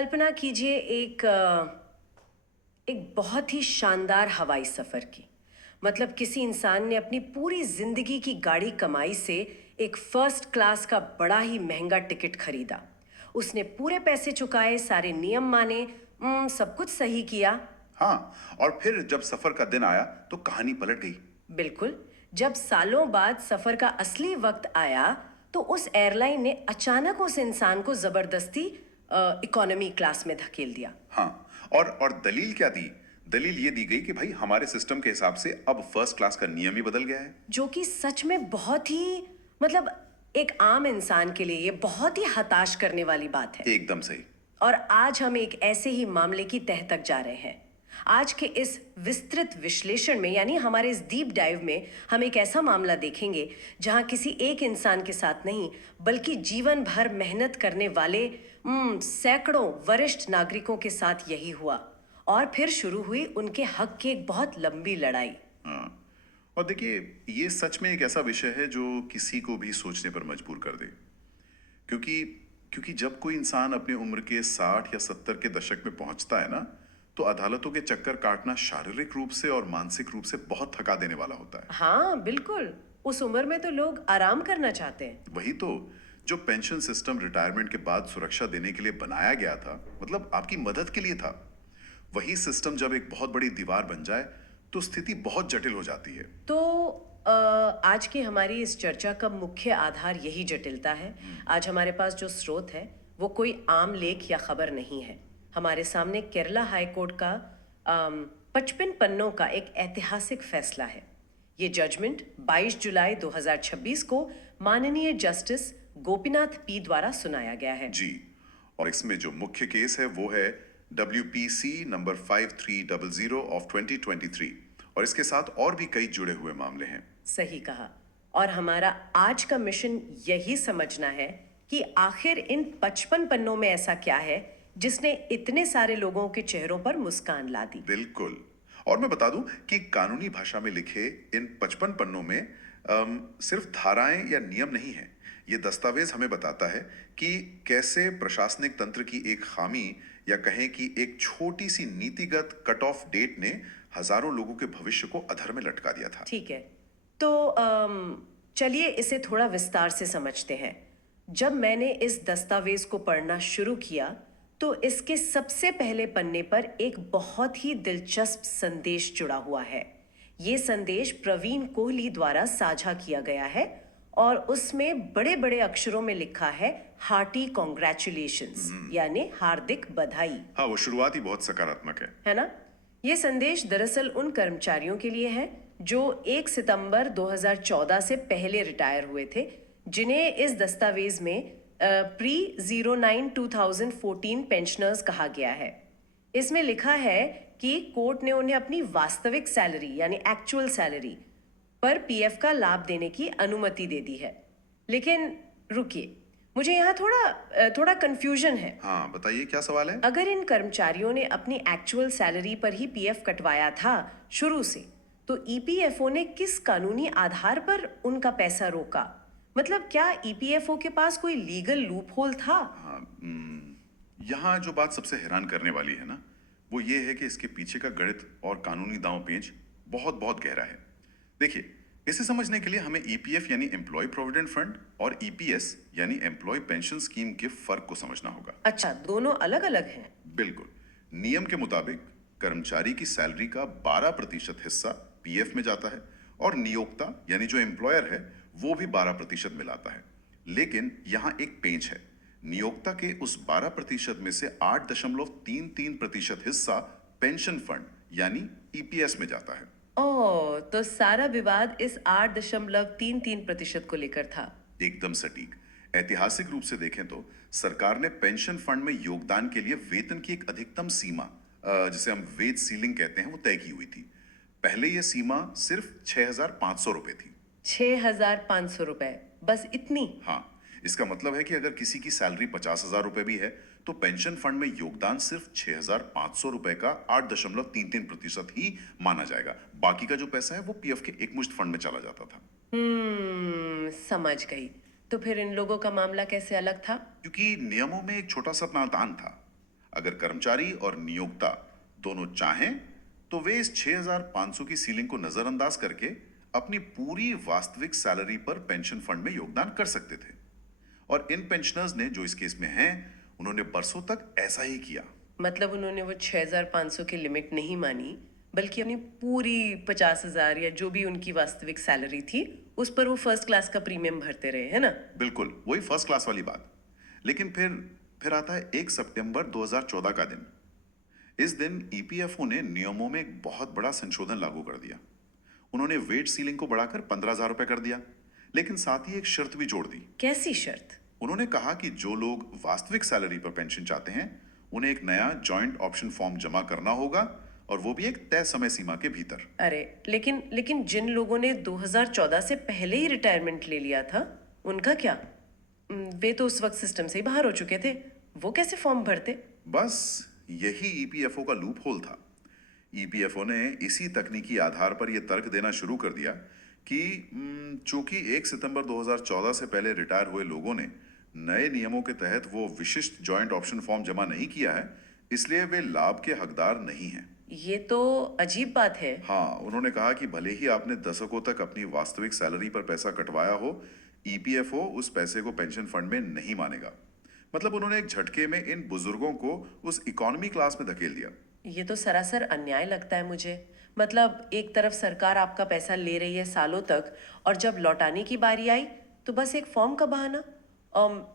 कल्पना कीजिए एक बहुत ही शानदार हवाई सफर की। मतलब किसी इंसान ने अपनी पूरी जिंदगी की गाड़ी कमाई से एक फर्स्ट क्लास का बड़ा ही महंगा टिकट खरीदा। उसने पूरे पैसे चुकाए, सारे नियम माने, सब कुछ सही किया। हाँ। और फिर जब सफर का दिन आया तो कहानी पलट गई। बिल्कुल। जब सालों बाद सफर का असली वक्त आया तो उस एयरलाइन ने अचानक उस इंसान को जबरदस्ती इकोनॉमी क्लास में धकेल दिया। हाँ। और दलील क्या दी? दलील ये दी गई कि भाई हमारे सिस्टम के हिसाब से अब फर्स्ट क्लास का नियम ही बदल गया है। जो कि सच में बहुत ही, मतलब, एक आम इंसान के लिए ये बहुत ही हताश करने वाली बात है। एकदम सही। और आज हम एक ऐसे ही मामले की तह तक जा रहे हैं। आज के इस विस्तृत विश्लेषण में, यानी हमारे इस डीप डाइव में, हम एक ऐसा मामला देखेंगे जहां किसी एक इंसान के साथ नहीं, बल्कि जीवन भर मेहनत करने वाले सैकड़ों वरिष्ठ नागरिकों के साथ यही हुआ। और फिर शुरू हुई उनके हक की एक बहुत लंबी लड़ाई। हाँ। और देखिए, ये सच में एक ऐसा विषय है जो किसी को भी सोचने पर मजबूर कर दे। क्योंकि क्योंकि जब कोई इंसान अपनी उम्र के 60 या 70 के दशक में पहुंचता है ना, तो अदालतों के चक्कर काटना शारीरिक रूप से और मानसिक रूप से बहुत थका देने वाला होता है। हाँ बिल्कुल। उस उम्र में तो लोग आराम करना चाहते हैं। वही तो। जो पेंशन सिस्टम रिटायरमेंट के बाद सुरक्षा देने के लिए बनाया गया था, मतलब आपकी मदद के लिए था, वही सिस्टम जब एक बहुत बड़ी दीवार बन जाए तो स्थिति बहुत जटिल हो जाती है। तो आज की हमारी इस चर्चा का मुख्य आधार यही जटिलता है। आज हमारे पास जो स्रोत है वो कोई आम लेख या खबर नहीं है। हमारे सामने केरला हाई कोर्ट का 55 पन्नों का एक ऐतिहासिक फैसला है। ये जजमेंट 22 जुलाई 2026 को माननीय जस्टिस गोपीनाथ पी द्वारा सुनाया गया है। जी। और इसमें जो मुख्य केस है वो है WPC नंबर 5300 ऑफ 2023, और इसके साथ और भी कई जुड़े हुए मामले हैं। सही कहा। और हमारा आज का मिशन यही समझना है कि आखिर इन 55 पन्नों में ऐसा क्या है जिसने इतने सारे लोगों के चेहरों पर मुस्कान ला दी। बिल्कुल। और मैं बता दूं कि कानूनी भाषा में लिखे इन 55 पन्नों में सिर्फ धाराएं या नियम नहीं है। ये दस्तावेज हमें बताता है कि कैसे प्रशासनिक तंत्र की एक खामी, या कहें कि एक छोटी सी नीतिगत कट ऑफ डेट ने हजारों लोगों के भविष्य को अधर में लटका दिया था। ठीक है। तो चलिए इसे थोड़ा विस्तार से समझते हैं। जब मैंने इस दस्तावेज को पढ़ना शुरू किया तो इसके सबसे पहले पन्ने पर एक बहुत ही दिलचस्प संदेश जुड़ा हुआ है। ये संदेश प्रवीण कोहली द्वारा साझा किया गया है और उसमें बड़े बड़े अक्षरों में लिखा है हार्टी कॉन्ग्रेचुलेशंस, यानी हार्दिक बधाई। हाँ, वो शुरुआत ही बहुत सकारात्मक है। ना? ये संदेश दरअसल उन कर्मचारियों के लिए है जो 1 सितंबर 2014 से पहले रिटायर हुए थे, जिन्हें इस दस्तावेज में प्री 09-2014 पेंशनर्स कहा गया है। इसमें लिखा है कि कोर्ट ने उन्हें अपनी वास्तविक सैलरी, यानी एक्चुअल सैलरी पर पीएफ का लाभ देने की अनुमति दे दी है। लेकिन रुकिए, मुझे यहाँ थोड़ा कंफ्यूजन है। हाँ, बताइए क्या सवाल है। अगर इन कर्मचारियों ने अपनी एक्चुअल सैलरी पर ही पीएफ कटवाया था शुरू से, तो ईपीएफओ ने किस कानूनी आधार पर उनका पैसा रोका? मतलब क्या ईपीएफओ के पास कोई लीगल लूप होल था? हाँ, यहाँ जो बात सबसे हैरान करने वाली है ना, वो ये है कि इसके पीछे का गणित और कानूनी दांव पेंच बहुत बहुत गहरा है। देखिए, इसे समझने के लिए हमें ईपीएफ यानी एम्प्लॉय प्रोविडेंट फंड और ईपीएस यानी एम्प्लॉय पेंशन स्कीम के फर्क को समझना होगा। अच्छा, दोनों अलग अलग हैं। बिल्कुल। नियम के मुताबिक कर्मचारी की सैलरी का 12% हिस्सा पीएफ में जाता है, और नियोक्ता यानी जो एम्प्लॉयर है वो भी 12% मिलाता है। लेकिन यहाँ एक पेंच है। नियोक्ता के उस 12% में से 8.33% हिस्सा पेंशन फंड यानी ईपीएस में जाता है। ओह, तो सारा विवाद इस 8.33% को लेकर था। एकदम सटीक। ऐतिहासिक रूप से देखें तो सरकार ने पेंशन फंड में योगदान के लिए वेतन की एक अधिकतम सीमा, जिसे हम वेज सीलिंग कहते हैं, वो तय की हुई थी। पहले यह सीमा सिर्फ 6,500 रुपए थी। 6,500 रुपए, बस इतनी? हाँ, इसका मतलब है कि अगर किसी की सैलरी 50,000 रुपए भी है तो पेंशन फंड में योगदान सिर्फ 6,500 रुपए का 8.33% ही माना जाएगा। बाकी का जो पैसा है वो पीएफ के एकमुश्त फंड में चला जाता था। समझ गई। तो फिर इन लोगों का मामला कैसे अलग था? क्योंकि नियमों में एक छोटा सा प्रावधान था। अगर कर्मचारी और नियोक्ता दोनों चाहें तो वे इस 6,500 की सीलिंग को नजरअंदाज करके अपनी पूरी वास्तविक सैलरी पर पेंशन फंड में योगदान कर सकते थे। और इन पेंशनर्स ने जो इस केस में हैं, उन्होंने बरसों तक ऐसा ही किया। मतलब उन्होंने वो 6,500 की लिमिट नहीं मानी, बल्कि अपनी पूरी 50,000 या जो भी उनकी वास्तविक सैलरी थी उस पर वो फर्स्ट क्लास का प्रीमियम भरते रहे, है ना? बिल्कुल वही फर्स्ट क्लास वाली बात। लेकिन फिर आता है 1 सितंबर 2014 का दिन। इस दिन ईपीएफओ ने नियमों में एक बहुत बड़ा संशोधन लागू कर दिया। उन्होंने वेट सीलिंग को बढ़ाकर 15,000 रुपए कर दिया, लेकिन साथ ही एक शर्त भी जोड़ दी। कैसी शर्त? उन्होंने कहा कि जो लोग वास्तविक सैलरी पर पेंशन चाहते हैं, उन्हें एक नया जॉइंट ऑप्शन फॉर्म जमा करना होगा, और वो भी एक तय समय सीमा के भीतर। अरे लेकिन जिन लोगों ने 2014 से पहले ही रिटायरमेंट ले लिया था, उनका क्या? वे तो उस वक्त सिस्टम से ही बाहर हो चुके थे, वो कैसे फॉर्म भरते? बस यही ईपीएफओ का लूप होल था। ईपीएफओ ने इसी तकनीकी आधार पर यह तर्क देना शुरू कर दिया कि चूंकि 1 सितंबर 2014 से पहले रिटायर हुए लोगों ने नए नियमों के तहत वो विशिष्ट जॉइंट ऑप्शन फॉर्म जमा नहीं किया है, इसलिए वे लाभ के हकदार नहीं हैं। ये तो अजीब बात है। हाँ, उन्होंने कहा कि भले ही आपने दशकों तक अपनी वास्तविक सैलरी पर पैसा कटवाया हो, ईपीएफओ उस पैसे को पेंशन फंड में नहीं मानेगा। मतलब उन्होंने एक झटके में इन बुजुर्गों को उस इकोनॉमी क्लास में धकेल दिया। ये तो सरासर अन्याय लगता है मुझे। मतलब एक तरफ सरकार आपका पैसा ले रही है सालों तक, और जब लौटाने की बारी आई तो बस एक फॉर्म का बहाना।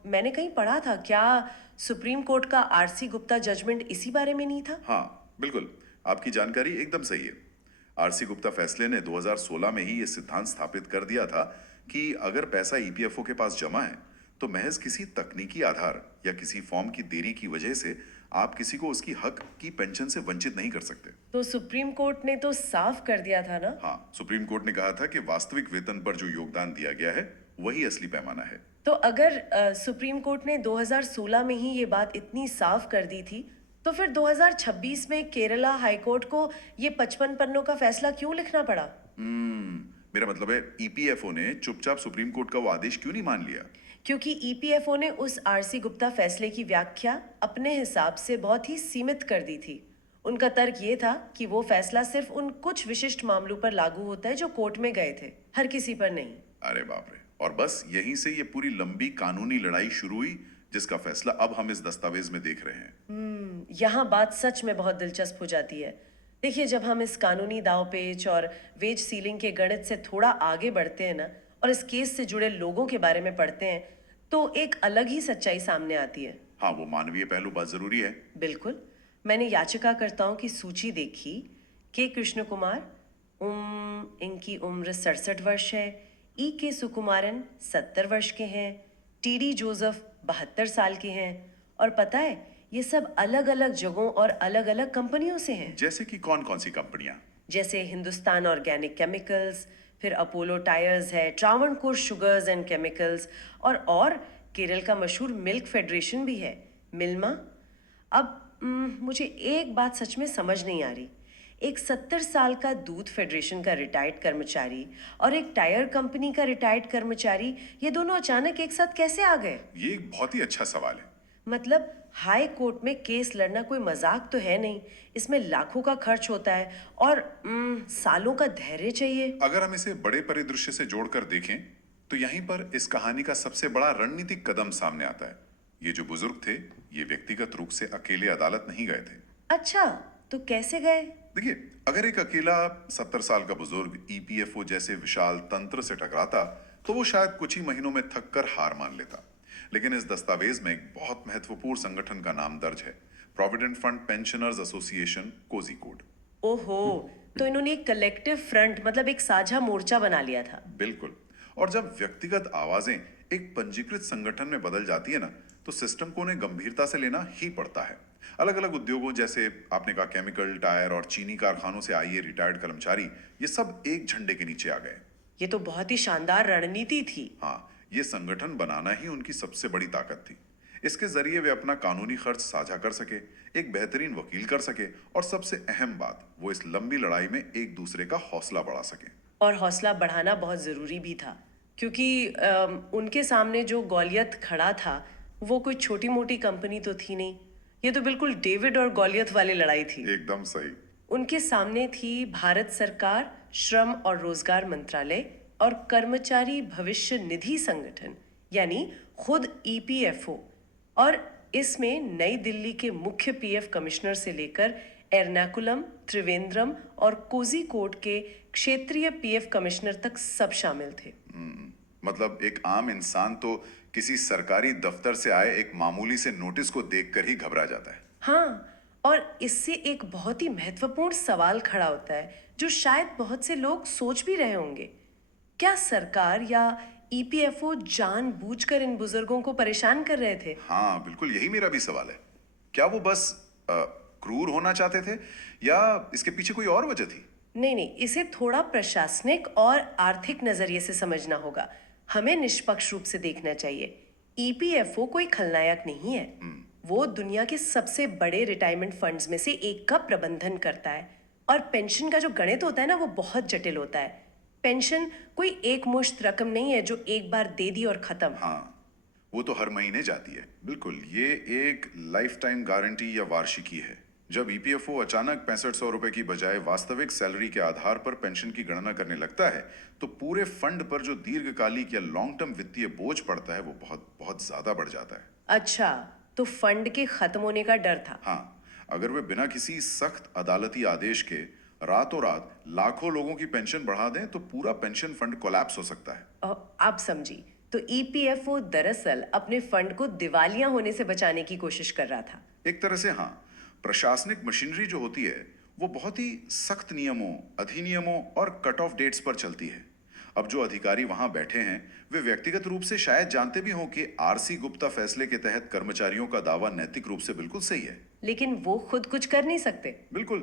मैंने कहीं पढ़ा था, क्या सुप्रीम कोर्ट का आरसी गुप्ता जजमेंट इसी बारे में नहीं था? हाँ बिल्कुल, आपकी जानकारी एकदम सही है। आरसी गुप्ता फैसले ने 2016 में ही ये सिद्धांत स्थापित कर दिया था कि अगर पैसा ईपीएफओ के पास जमा है तो महज किसी तकनीकी आधार या किसी फॉर्म की देरी की वजह से आप किसी को उसकी हक की पेंशन से वंचित नहीं कर सकते। तो सुप्रीम कोर्ट ने तो साफ कर दिया था ना? हाँ, सुप्रीम कोर्ट ने कहा था कि वास्तविक वेतन पर जो योगदान दिया गया है वही असली पैमाना है। तो अगर सुप्रीम कोर्ट ने 2016 में ही ये बात इतनी साफ कर दी थी, तो फिर 2026 में केरला हाईकोर्ट को ये 55 पन्नों का फैसला क्यों लिखना पड़ा? मेरा मतलब है ईपीएफओ ने चुपचाप सुप्रीम कोर्ट का वो आदेश क्यों नहीं मान लिया? क्योंकि ईपीएफओ ने उस आरसी गुप्ता फैसले की व्याख्या अपने हिसाब से बहुत ही सीमित कर दी थी। उनका तर्क ये था कि वो फैसला सिर्फ उन कुछ विशिष्ट मामलों पर लागू होता है जो कोर्ट में गए थे, हर किसी पर नहीं। अरे बाप रे! और बस यहीं से ये पूरी लंबी कानूनी लड़ाई शुरू हुई, जिसका फैसला अब हम इस दस्तावेज में देख रहे हैं। यहाँ बात सच में बहुत दिलचस्प हो जाती है। देखिए, जब हम इस कानूनी दांवपेच और वेज सीलिंग के गणित से थोड़ा आगे बढ़ते हैं ना, और इस केस से जुड़े लोगों के बारे में पढ़ते हैं, तो एक अलग ही सच्चाई सामने आती है। हाँ, वो मानवीय पहलू बहुत जरूरी है। बिल्कुल। मैंने याचिकाकर्ताओं की सूची देखी। के कृष्ण कुमार, इनकी उम्र 67 वर्ष है। ई के सुकुमारन 70 वर्ष के हैं। टीडी जोसेफ 72 साल के हैं। और पता है, ये सब अलग अलग जगहों और अलग अलग कंपनियों से हैं। जैसे कि कौन कौन सी कंपनियां? जैसे हिंदुस्तान ऑर्गेनिक केमिकल्स, फिर अपोलो टायर्स है, ट्रावणकोर शुगर्स एंड केमिकल्स, और केरल का मशहूर मिल्क फेडरेशन भी है, मिल्मा। अब मुझे एक बात सच में समझ नहीं आ रही। एक 70 साल का दूध फेडरेशन का रिटायर्ड कर्मचारी और एक टायर कंपनी का रिटायर्ड कर्मचारी, ये दोनों अचानक एक साथ कैसे आ गए? ये एक बहुत ही अच्छा सवाल है। मतलब हाई कोर्ट में केस लड़ना कोई मजाक तो है नहीं। इसमें लाखों का खर्च होता है और सालों का धैर्य चाहिए। अगर हम इसे बड़े परिदृश्य से जोड़कर देखें तो यहीं पर इस कहानी का सबसे बड़ा रणनीतिक कदम सामने आता है। ये जो बुजुर्ग थे, ये व्यक्तिगत रूप से अकेले अदालत नहीं गए थे। अच्छा, तो कैसे गए? देखिए, अगर एक अकेला 70 साल का बुजुर्ग ईपीएफओ जैसे विशाल तंत्र से टकराता तो वो शायद कुछ ही महीनों में थक कर हार मान लेता। लेकिन इस दस्तावेज में एक बहुत महत्वपूर्ण संगठन का नाम दर्ज है, provident fund pensioners association, Kozhikode. ओहो, तो इन्होंने एक कलेक्टिव फ्रंट, मतलब एक साझा मोर्चा बना लिया था। बिल्कुल। और जब व्यक्तिगत आवाजें एक पंजीकृत संगठन में बदल जाती है ना, तो सिस्टम को उन्हें गंभीरता से लेना ही पड़ता है। अलग अलग उद्योगों, जैसे आपने कहा केमिकल, टायर और चीनी कारखानों से आए ये रिटायर्ड कर्मचारी, ये सब एक झंडे के नीचे आ गए। ये तो बहुत ही शानदार रणनीति थी। हाँ, ये संगठन बनाना ही उनकी सबसे बड़ी ताकत थी। इसके जरिए वे अपना कानूनी खर्च साझा कर सके, एक बेहतरीन वकील कर सके, और सबसे अहम बात, वो इस लंबी लड़ाई में एक दूसरे का हौसला बढ़ा सके। और हौसला बढ़ाना बहुत जरूरी भी था, क्योंकि उनके सामने जो गौलियत खड़ा था वो कोई छोटी मोटी कंपनी तो थी नहीं। ये तो बिल्कुल डेविड और गॉलियत वाली लड़ाई थी। एकदम सही। उनके सामने थी भारत सरकार, श्रम और रोजगार मंत्रालय और कर्मचारी भविष्य निधि संगठन यानी खुद ईपीएफओ। और इसमें नई दिल्ली के मुख्य पीएफ कमिश्नर से लेकर एर्नाकुलम, त्रिवेंद्रम और कोझिकोड के क्षेत्रीय पीएफ कमिश्नर तक सब शामिल थे। मतलब एक आम इंसान तो किसी सरकारी दफ्तर से आए एक मामूली से नोटिस को देखकर ही घबरा जाता है। हाँ, और इससे एक बहुत ही महत्वपूर्ण सवाल खड़ा होता है जो शायद बहुत से लोग सोच भी रहे होंगे। क्या सरकार या ईपीएफओ जानबूझकर इन बुजुर्गों को परेशान कर रहे थे? हाँ, बिल्कुल यही मेरा भी सवाल है। क्या वो बस क्रूर होना चाहते थे या इसके पीछे कोई और वजह थी? नहीं, इसे थोड़ा प्रशासनिक और आर्थिक नजरिए से समझना होगा। हमें निष्पक्ष रूप से देखना चाहिए। ईपीएफओ कोई खलनायक नहीं है। वो दुनिया के सबसे बड़े रिटायरमेंट फंड्स में से एक का प्रबंधन करता है और पेंशन का जो गणित होता है ना, वो बहुत जटिल होता है। पेंशन कोई एक मुश्त रकम नहीं है जो एक बार दे दी और खत्म। हाँ, वो तो हर महीने जाती है। बिल्कुल, ये एक लाइफ टाइम गारंटी या वार्षिकी है। जब ईपीएफओ अचानक 6500 रुपए की बजाय वास्तविक सैलरी के आधार पर पेंशन की गणना करने लगता है, तो पूरे फंड पर जो दीर्घकालिक या लॉन्ग टर्म वित्तीय बोझ पड़ता है वो बहुत बहुत ज्यादा बढ़ जाता है। अच्छा, तो फंड के खत्म होने का डर था। हाँ, अगर वे बिना किसी सख्त अदालती आदेश के रातों रात लाखों लोगों की पेंशन बढ़ा दें तो पूरा पेंशन फंड कोलैप्स हो सकता है। आप समझी। तो ईपीएफओ दरअसल अपने फंड को दिवालिया होने से बचाने की कोशिश कर रहा था। एक तरह से हाँ, प्रशासनिक मशीनरी जो होती है वो बहुत ही सख्त नियमों, अधिनियमों और कट ऑफ डेट्स पर चलती है। अब जो अधिकारी वहां बैठे हैं वे व्यक्तिगत रूप से शायद जानते भी हों कि आरसी गुप्ता फैसले के तहत कर्मचारियों का दावा नैतिक रूप से बिल्कुल सही है। लेकिन वो खुद कुछ कर नहीं सकते। बिल्कुल,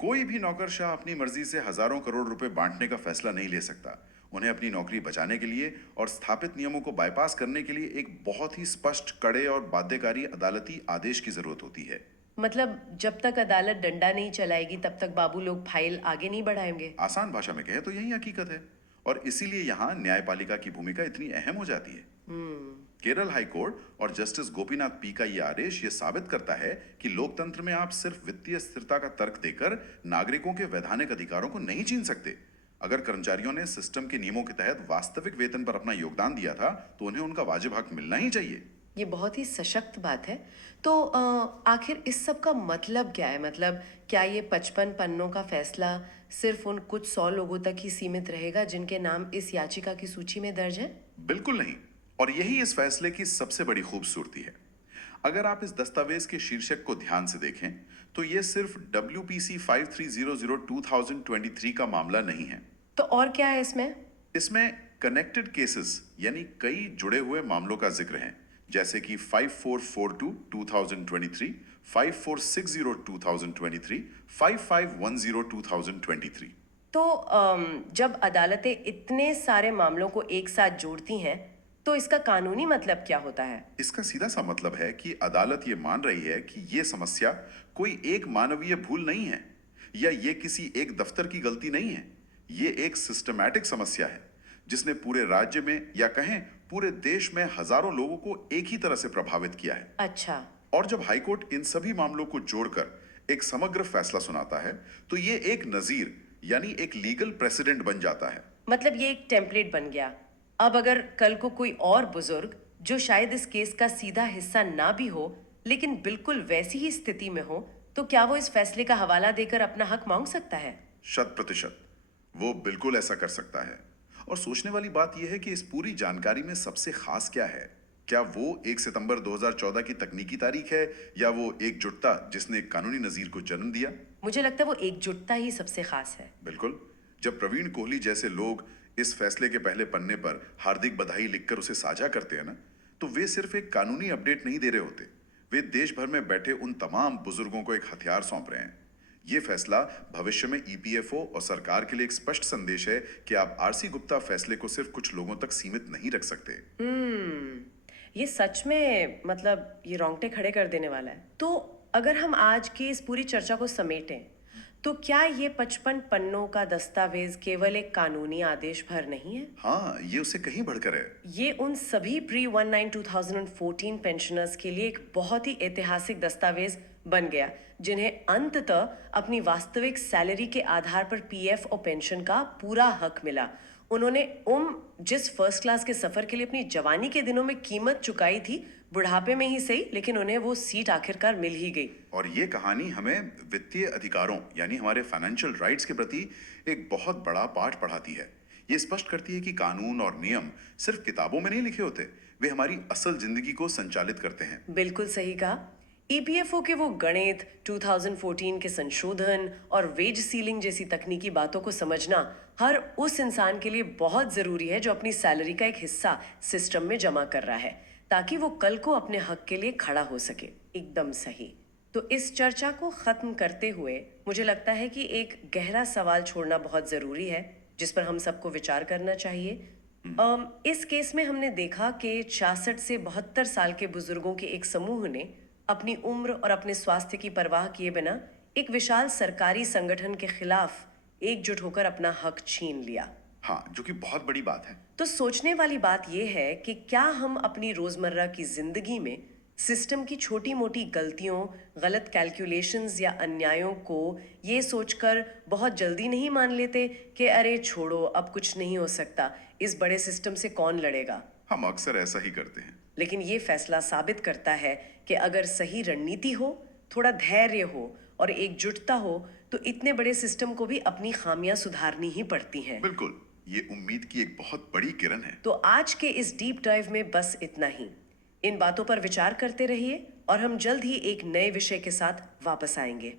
कोई भी नौकरशाह अपनी मर्जी से हजारों करोड़ रुपए बांटने का फैसला नहीं ले सकता। उन्हें अपनी नौकरी बचाने के लिए और स्थापित नियमों को बाईपास करने के लिए एक बहुत ही स्पष्ट, कड़े और बाध्यकारी अदालती आदेश की जरूरत होती है। मतलब जब तक अदालत डंडा नहीं चलाएगी तब तक बाबू लोग फाइल आगे नहीं बढ़ाएंगे। आसान भाषा में कहें तो यही हकीकत है और इसीलिए यहाँ न्यायपालिका की भूमिका इतनी अहम हो जाती है। केरल हाई कोर्ट और जस्टिस गोपीनाथ पी का यह आदेश ये साबित करता है कि लोकतंत्र में आप सिर्फ वित्तीय स्थिरता का तर्क देकर नागरिकों के वैधानिक अधिकारों को नहीं छीन सकते। अगर कर्मचारियों ने सिस्टम के नियमों के तहत वास्तविक वेतन पर अपना योगदान दिया था तो उन्हें उनका वाजिब हक मिलना ही चाहिए। ये बहुत ही सशक्त बात है। तो आखिर इस सब का मतलब क्या है? मतलब क्या ये 55 पन्नों का फैसला सिर्फ उन कुछ 100 लोगों तक ही सीमित रहेगा जिनके नाम इस याचिका की सूची में दर्ज है? बिल्कुल नहीं, और यही इस फैसले की सबसे बड़ी खूबसूरती है। अगर आप इस दस्तावेज के शीर्षक को ध्यान से देखें तो यह सिर्फ WPC 5300/2023 का मामला नहीं है। तो और क्या है इसमें? इसमें कनेक्टेड केसेस यानी कई जुड़े हुए मामलों का जिक्र है, जैसे कि 5442/2023, 5460/2023, 5510/2023। तो जब अदालतें इतने सारे मामलों को एक साथ जोड़ती हैं तो इसका कानूनी मतलब क्या होता है? इसका सीधा सा मतलब है कि अदालत ये मान रही है कि ये समस्या कोई एक मानवीय भूल नहीं है या ये किसी एक दफ्तर की गलती नहीं है। ये एक सिस्टमैटिक समस्या है जिसने पूरे राज्य में या कहें पूरे देश में हजारों लोगों को एक ही तरह से प्रभावित किया है। अच्छा। और जब हाईकोर्ट इन सभी मामलों को जोड़कर एक समग्र फैसला सुनाता है तो ये एक नजीर यानी एक लीगल प्रेसिडेंट बन जाता है। मतलब ये एक टेम्पलेट बन गया। अब अगर कल को कोई और बुजुर्ग जो शायद इस केस का सीधा हिस्सा ना भी हो लेकिन बिल्कुल वैसी ही स्थिति में हो तो क्या वो इस फैसले का हवाला देकर अपना हक मांग सकता है? 100% वो बिल्कुल ऐसा कर सकता है। और सोचने वाली बात यह है कि इस पूरी जानकारी में सबसे खास क्या है। क्या वो 1 सितंबर 2014 की तकनीकी तारीख है या वो एकजुटता जिसने कानूनी नजीर को जन्म दिया? मुझे लगता है वो एकजुटता ही सबसे खास है। बिल्कुल। जब प्रवीण कोहली जैसे लोग इस फैसले के पहले पन्ने पर हार्दिक बधाई लिखकर उसे साझा करते हैं ना, तो वे सिर्फ एक कानूनी अपडेट नहीं दे रहे होते, वे देश भर में बैठे उन तमाम बुजुर्गों को एक हथियार सौंप रहे हैं। ये फैसला भविष्य में ईपीएफओ और सरकार के लिए एक स्पष्ट संदेश है कि आप आरसी गुप्ता फैसले को सिर्फ कुछ लोगों तक सीमित नहीं रख सकते। ये सच में मतलब ये रोंगटे खड़े कर देने वाला है। तो अगर हम आज की इस पूरी चर्चा को समेटें तो क्या ये 55 पन्नों का दस्तावेज केवल एक कानूनी आदेश भर नहीं है? हाँ, ये उससे कहीं बढ़कर है। ये उन सभी प्री 19/2014 पेंशनर्स के लिए एक बहुत ही ऐतिहासिक दस्तावेज बन गया जिन्हें अंततः अपनी वास्तविक सैलरी के आधार पर पीएफ और पेंशन का पूरा हक मिला। उन्होंने जिस फर्स्ट क्लास के सफर के लिए अपनी जवानी के दिनों में कीमत चुकाई थी, बुढ़ापे में ही सही, लेकिन उन्हें वो सीट आखिरकार मिल ही गई। और ये कहानी हमें वित्तीय अधिकारों यानी हमारे फाइनेंशियल राइट्स के प्रति एक बहुत बड़ा पाठ पढ़ाती है। ये स्पष्ट करती है कि कानून और नियम सिर्फ किताबों में नहीं लिखे होते, वे हमारी असल जिंदगी को संचालित करते हैं। बिल्कुल सही कहा। ईपीएफओ के वो गणित, 2014 के संशोधन और वेज सीलिंग जैसी तकनीकी बातों को समझना हर उस इंसान के लिए बहुत जरूरी है जो अपनी सैलरी का एक हिस्सा सिस्टम में जमा कर रहा है, ताकि वो कल को अपने हक के लिए खड़ा हो सके। एकदम सही। तो इस चर्चा को खत्म करते हुए मुझे लगता है कि एक गहरा सवाल छोड़ना बहुत जरूरी है जिस पर हम सबको विचार करना चाहिए। इस केस में हमने देखा कि 66 से 72 साल के बुजुर्गों के एक समूह ने अपनी उम्र और अपने स्वास्थ्य की परवाह किए बिना एक विशाल सरकारी संगठन के खिलाफ एकजुट होकर अपना हक छीन लिया। हाँ, जो कि बहुत बड़ी बात है। तो सोचने वाली बात यह है कि क्या हम अपनी रोजमर्रा की जिंदगी में सिस्टम की छोटी मोटी गलतियों, गलत कैलकुलेशंस या अन्यायों को ये सोचकर बहुत जल्दी नहीं मान लेते कि अरे छोड़ो, अब कुछ नहीं हो सकता, इस बड़े सिस्टम से कौन लड़ेगा। हम अक्सर ऐसा ही करते हैं। लेकिन ये फैसला साबित करता है कि अगर सही रणनीति हो, थोड़ा धैर्य हो और एकजुटता हो तो इतने बड़े सिस्टम को भी अपनी खामियां सुधारनी ही पड़ती हैं। बिल्कुल, ये उम्मीद की एक बहुत बड़ी किरण है। तो आज के इस डीप डाइव में बस इतना ही। इन बातों पर विचार करते रहिए और हम जल्द ही एक नए विषय के साथ वापस आएंगे।